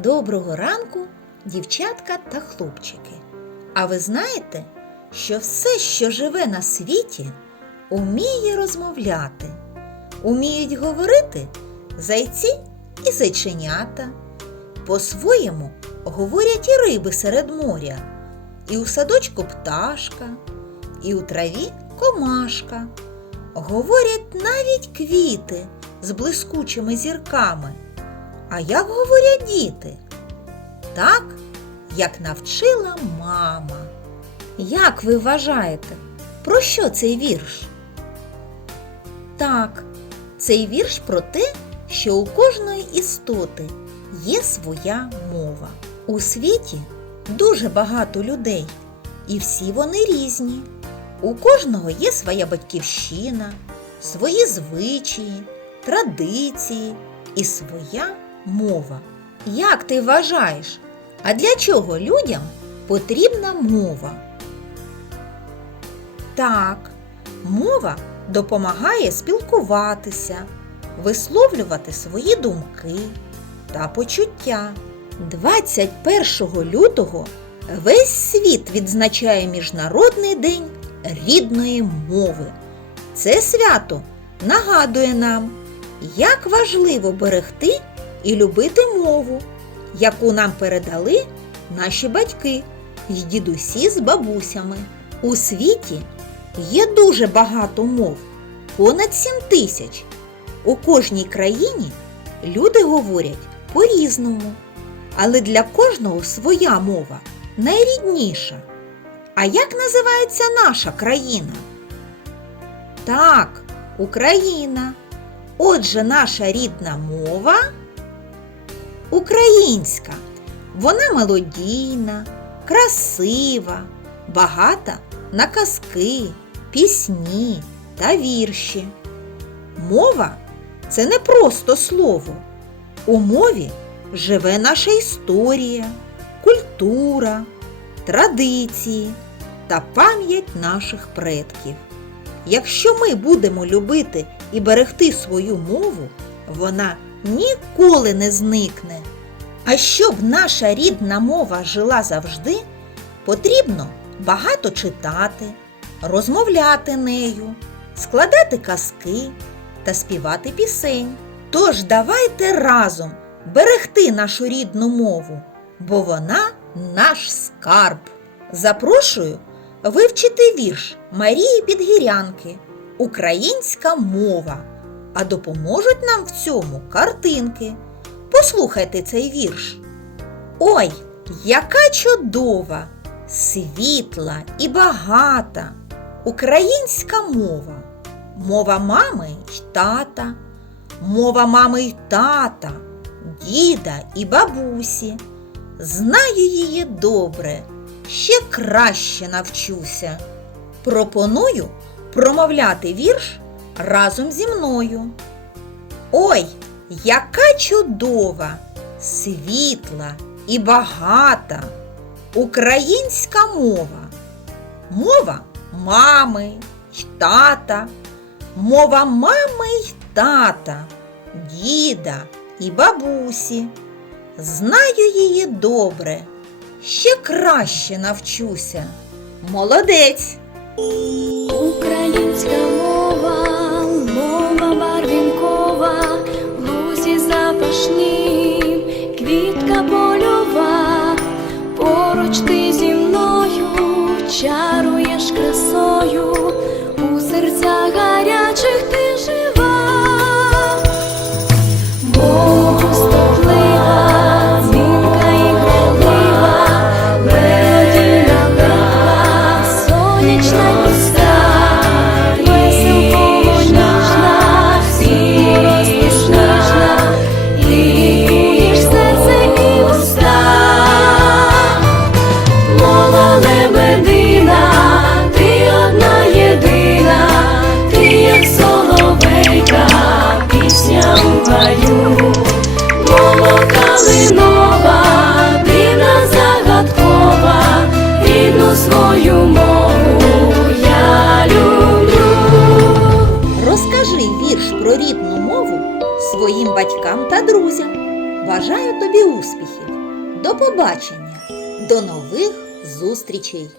Доброго ранку, дівчатка та хлопчики. А ви знаєте, що все, що живе на світі, уміє розмовляти, уміють говорити зайці і зайченята. По-своєму говорять і риби серед моря, і у садочку пташка, і у траві комашка. Говорять навіть квіти з блискучими зірками. А як говорять діти? Так, як навчила мама. Як ви вважаєте, про що цей вірш? Так, цей вірш про те, що у кожної істоти є своя мова. У світі дуже багато людей, і всі вони різні. У кожного є своя батьківщина, свої звичаї, традиції і своя мова. Як ти вважаєш, а для чого людям потрібна мова? Так, мова допомагає спілкуватися, висловлювати свої думки та почуття. 21 лютого весь світ відзначає Міжнародний день рідної мови. Це свято нагадує нам, як важливо берегти і любити мову, яку нам передали наші батьки й дідусі з бабусями. У світі є дуже багато мов, понад 7 тисяч. У кожній країні люди говорять по-різному, але для кожного своя мова найрідніша. А як називається наша країна? Так, Україна. Отже, наша рідна мова українська. Вона мелодійна, красива, багата на казки, пісні та вірші. Мова це не просто слово. У мові живе наша історія, культура, традиції та пам'ять наших предків. Якщо ми будемо любити і берегти свою мову, вона ніколи не зникне. А щоб наша рідна мова жила завжди, потрібно багато читати, розмовляти нею, складати казки та співати пісень. Тож давайте разом берегти нашу рідну мову, бо вона наш скарб. Запрошую вивчити вірш Марії Підгірянки Українська мова. А допоможуть нам в цьому картинки. Послухайте цей вірш. Ой, яка чудова, світла і багата українська мова, мова мами й тата, мова мами й тата, діда і бабусі. Знаю її добре, ще краще навчуся. Пропоную промовляти вірш разом зі мною. Ой, яка чудова, світла і багата українська мова. Мова мами й тата, мова мами й тата, діда і бабусі. Знаю її добре, ще краще навчуся. Молодець! Українська мова, запашні, рідну мову своїм батькам та друзям. Бажаю тобі успіхів. До побачення, до нових зустрічей!